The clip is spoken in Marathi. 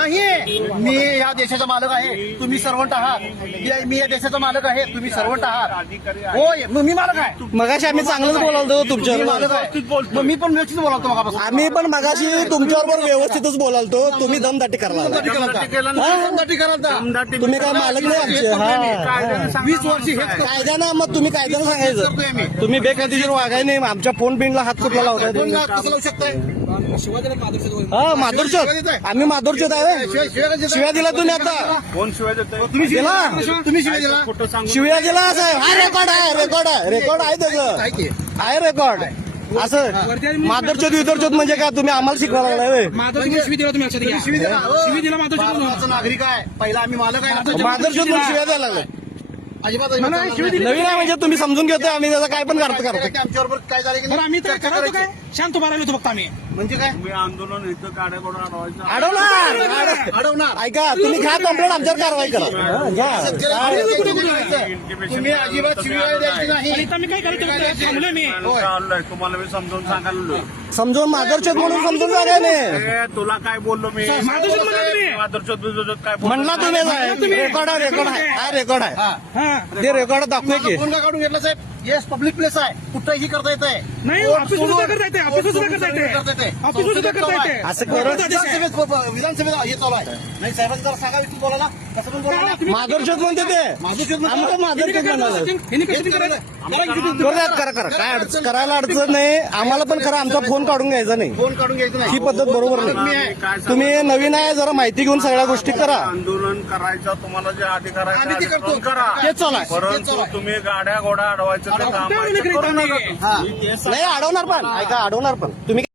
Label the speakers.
Speaker 1: नाही, मी या देशाचा मालक आहे, तुम्ही सर्वंट आहात. मी या देशाचा मालक आहे, तुम्ही सर्वंट आहात. होय, मग मी मालक आहे.
Speaker 2: मगाशी आम्ही चांगलंच बोलालतो
Speaker 1: मी
Speaker 2: तुमच्यावर.
Speaker 1: मालक आहे. मग मी पण व्यवस्थित बोलावतो मगापासून.
Speaker 2: आम्ही पण मगाशी तुमच्याबरोबर व्यवस्थितच बोलालतो. तुम्ही दमदाटी करला.
Speaker 1: दमदाटी कराल.
Speaker 2: तुम्ही काय मालक नाही आमचे. हा
Speaker 1: 20 वर्ष हेच करतोय.
Speaker 2: कायद्यानं मग तुम्ही कायद्यानं सांगायचं. तुम्ही बेकायदेशीर वागाय नाही. आमच्या फोन बिनला हात कुठला लावताय तुम्ही?
Speaker 1: कसं लावू शकताय?
Speaker 2: हा माधुरचोत. आम्ही माधुरचोत आहे. शिव्या दिला तुम्ही आता.
Speaker 3: कोण शिवाय देतोय?
Speaker 1: तुम्ही
Speaker 2: दिला?
Speaker 1: तुम्ही शिवाय दिला.
Speaker 3: खोटं सांगू
Speaker 2: शिव्या दिला साहेब. हा रेकॉर्ड आहे. रेकॉर्ड आहे त्याचं.
Speaker 1: काय की?
Speaker 2: आहे रेकॉर्ड. असं माधुरचोत विदरचोत म्हणजे काय? तुम्ही आम्हाला शिकवायला लागलाय होय?
Speaker 1: शिवी दिला. भारताचा नागरिक आहे. पहिला आम्ही मालक आहे.
Speaker 2: माधुरचोत म्हणून शिव्या द्यायला लागलाय.
Speaker 1: अजिबात
Speaker 2: नवीन आहे म्हणजे तुम्ही समजून घेतोय. आम्ही त्याचा काय पण करतो.
Speaker 1: आमच्याबरोबर काय झालं की नाही?
Speaker 4: आम्ही तर करायचो काय शांत उभा राहिलो फक्त आम्ही.
Speaker 1: म्हणजे काय?
Speaker 3: तुम्ही आंदोलन इथं काड्या कोणा अडवायचं
Speaker 2: अडवणार. ऐका तुम्ही घ्या कंप्लेंट आमच्यावर कारवाई करा. घ्या.
Speaker 1: तुम्ही अजिबात शिवाय द्यायची नाही.
Speaker 4: इथं मी काय करायचं थांबलोय मी.
Speaker 3: चाललंय तुम्हाला मी समजावून सांगायला
Speaker 2: समजून माधुरचोत म्हणून समजून सांगा नाही.
Speaker 3: तुला काय बोललो मी
Speaker 4: माधुरचोत म्हणलं मी.
Speaker 3: माधुरचोत काय बोललो?
Speaker 2: म्हणला तुम्ही रेकॉर्ड आहे. हा रेकॉर्ड आहे.
Speaker 4: हा
Speaker 2: ते रेकॉर्ड दाखवूय की.
Speaker 1: फोन का काढून घेतला साहेब? येस, पब्लिक प्लेस आहे. कुठंही करता येत आहे.
Speaker 4: नाही ऑफिस सुद्धा करता येते. ऑफिस सुद्धा करता येते. ऑफिस सुद्धा करता येते.
Speaker 2: असं करत
Speaker 1: विधानसभेत हे चालू आहे. नाही साहेबांनी जरा सांगा विष्णू बोलायला. कसं पण बोलायला.
Speaker 2: माधुरचोत म्हणते ते. आमचं माधुरचोत म्हणाले.
Speaker 4: हिने कसं करायचं?
Speaker 2: करूयात करा काय करायला अडचण नाही. आम्हाला पण खरं आमचा फोन काढून घ्यायचा नाही.
Speaker 1: फोन काढून घ्यायचं नाही.
Speaker 2: ही पद्धत बरोबर नाही. तुम्ही नवीन आहे जरा माहिती घेऊन सगळ्या गोष्टी करा.
Speaker 3: आंदोलन करायचं तुम्हाला जे अधिकार आहे
Speaker 1: आम्ही
Speaker 3: ते
Speaker 1: ते करतो.
Speaker 3: आंदोलन करा.
Speaker 2: तेच चालू आहे.
Speaker 3: परंतु तुम्ही गाड्या घोडा अडवायचं ते काम आहे ते करू नका.
Speaker 2: नाही अडवणार पण. ऐका अडवणार पण तुम्ही